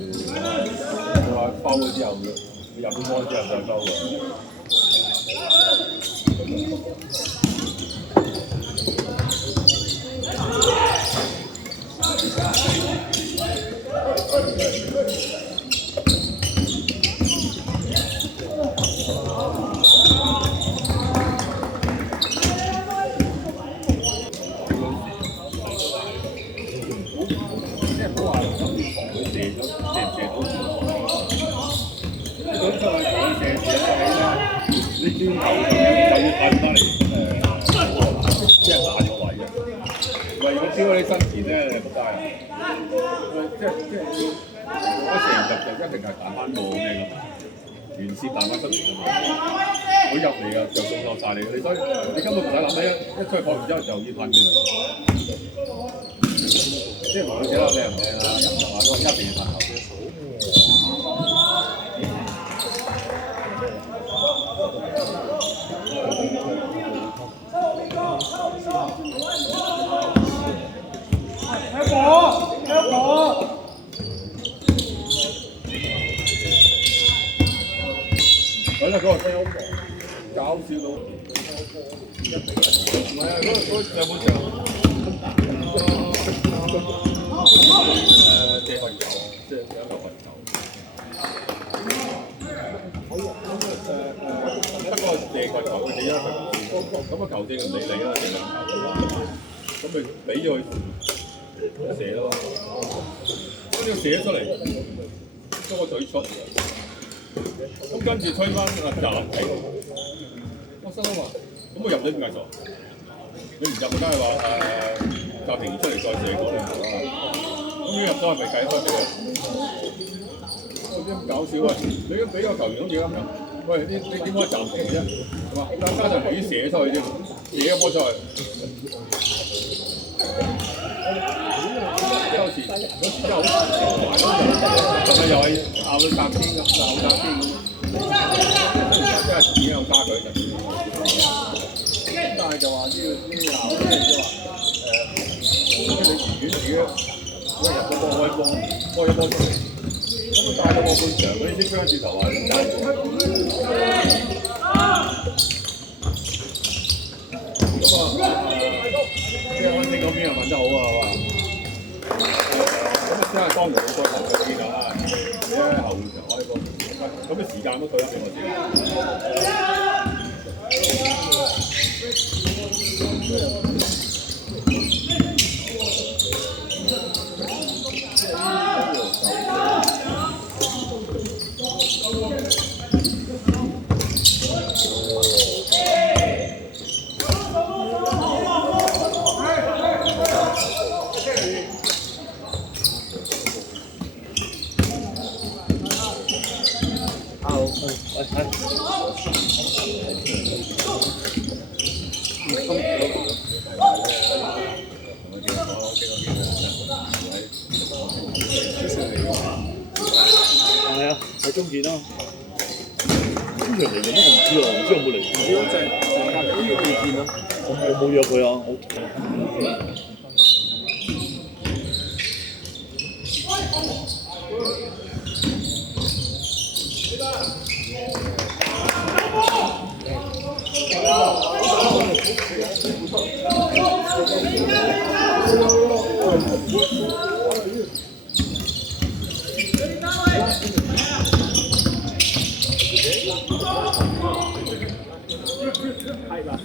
佢話收咗之後，佢入咗波之後再收喎。呢啲球就要帶翻嚟即係打咗位嘅。唔係如果超嗰啲身前咧，仆街啊！即係我成日就一定係彈翻個咩㗎嘛，原先彈翻出嚟㗎嘛。佢入嚟啊，就送錯晒你，所以你根本唔使諗咧，一出去放完之後就要噴㗎啦。即係無論幾多靚唔靚啊，入球啊都一定要噴頭。佢咧嗰個聲好忙，搞笑到唔係啊！嗰有冇時候借份球，即係有份球。不過借個球佢哋一份咁個球證唔理你啦，借兩球，咁咪俾咗佢射咯。跟住射咗出嚟，將個嘴出。咁跟住吹翻暫停，我心諗話，咁我入咗點解做？你唔入咪梗係話暫停出嚟再射嗰兩球啦。咁你入咗係咪計開俾佢？有啲咁搞笑啊！你都俾個球員好似咁樣，喂，你點可以暫停啫？係嘛？加上佢已經射咗出去啫，射咗波出去。有時真係好壞咁就又係拗到隔天咁，拗隔天咁，真係自己有差距嘅。但係就話呢個拗咧，即係話即係你自己入個波開波，開咗波出嚟，咁帶到個半場嗰啲先將轉頭話咁搞。咁即係安清嗰邊又問得好啊，係嘛？咁啊，真係當然好多球隊知㗎啦。你喺後場開波，咁嘅時間都對得俾我知。係啊，喺中健咯。通常嚟嘅咩？我唔知喎，唔知有冇嚟。我就隔離呢個意見咯。我冇約佢啊，係啦。